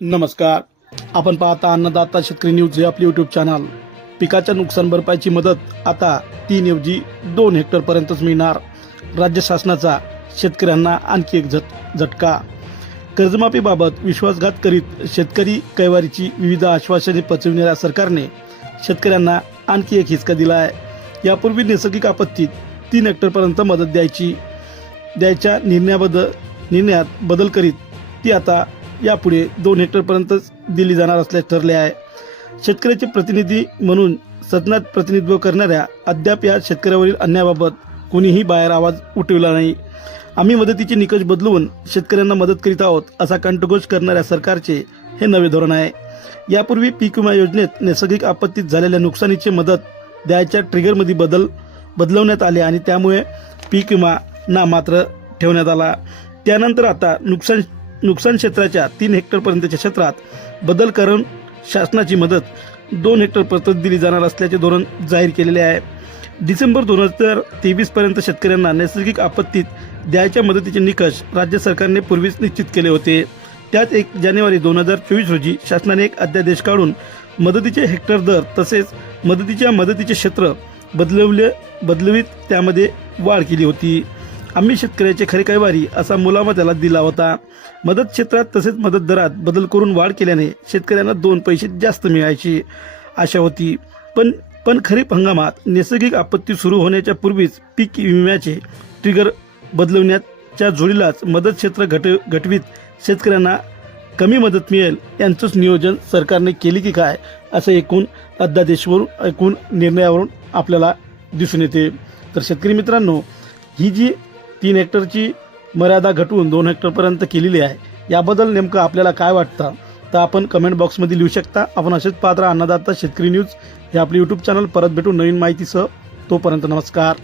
नमस्कार. आपण पाहता अन्नदाता शेतकरी न्यूज हे आपले युट्यूब चॅनल पिकाच्या नुकसान भरपाईची मदत आता तीन ऐवजी दोन हेक्टर पर्यंतच मिळणार. राज्य शासनाचा शेतकऱ्यांना आणखी एक झट झटका. कर्जमाफीबाबत विश्वासघात करीत शेतकरी कैवारीची विविध आश्वासने पचविणाऱ्या सरकारने शेतकऱ्यांना आणखी एक हिसका दिला आहे यापूर्वी नैसर्गिक आपत्तीत तीन हेक्टरपर्यंत मदत द्यायची द्यायच्या निर्णयाबद्दल निर्णयात बदल करीत ती आता यापुढे दोन हेक्टरपर्यंतच दिली जाणार असल्याचे ठरले आहे. शेतकऱ्याचे प्रतिनिधी म्हणून सदनात प्रतिनिधित्व करणाऱ्या अद्याप या शेतकऱ्यावरील अन्यायाबाबत कोणीही बाहेर आवाज उठविला नाही. आम्ही मदतीचे निकष बदलवून शेतकऱ्यांना मदत करीत आहोत असा कंठघोष करणाऱ्या सरकारचे हे नवे धोरण आहे. यापूर्वी पीक विमा योजनेत नैसर्गिक आपत्तीत झालेल्या नुकसानीची मदत द्यायच्या ट्रिगरमध्ये बदल बदलवण्यात आले आणि त्यामुळे पीक विमा नामात्र ठेवण्यात आला. त्यानंतर आता नुकसान नुकसान क्षेत्राच्या तीन हेक्टरपर्यंतच्या क्षेत्रात बदल करून शासनाची मदत दोन हेक्टरपर्यंत दिली जाणार असल्याचे धोरण जाहीर केलेले आहे. डिसेंबर दोन हजार तेवीसपर्यंत शेतकऱ्यांना नैसर्गिक आपत्तीत द्यायच्या मदतीचे निकष राज्य सरकारने पूर्वीच निश्चित केले होते. त्यात एक जानेवारी दोन हजार चोवीस रोजी शासनाने एक अध्यादेश काढून मदतीचे हेक्टर दर तसेच मदतीच्या मदतीचे क्षेत्र बदलवले बदलवीत त्यामध्ये वाढ केली होती. आम्ही शेतकऱ्याचे खरे कैवारी असा मुलामा त्याला दिला होता. मदत क्षेत्रात तसेच मदत दरात बदल करून वाढ केल्याने शेतकऱ्यांना दोन पैसे जास्त मिळायची आशा होती. पण पण खरीप हंगामात नैसर्गिक आपत्ती सुरू होण्याच्या पूर्वीच पीक विम्याचे ट्रिगर बदलवण्याच्या जोडीलाच मदत क्षेत्र घट घटवीत शेतकऱ्यांना कमी मदत मिळेल यांचंच नियोजन सरकारने केले की काय असं एकूण अध्यादेशवरून एकूण निर्णयावरून आपल्याला दिसून येते. तर शेतकरी मित्रांनो ही जी तीन हेक्टरची मर्यादा घटवून दोन हेक्टरपर्यंत केलेली आहे. याबद्दल नेमकं आपल्याला काय वाटतं? तर आपण कमेंट बॉक्समध्ये लिहू शकता. आपण असेच पात्र अन्नदाता शेतकरी न्यूज हे आपले यूट्यूब चॅनल परत भेटू नवीन माहितीसह तोपर्यंत नमस्कार.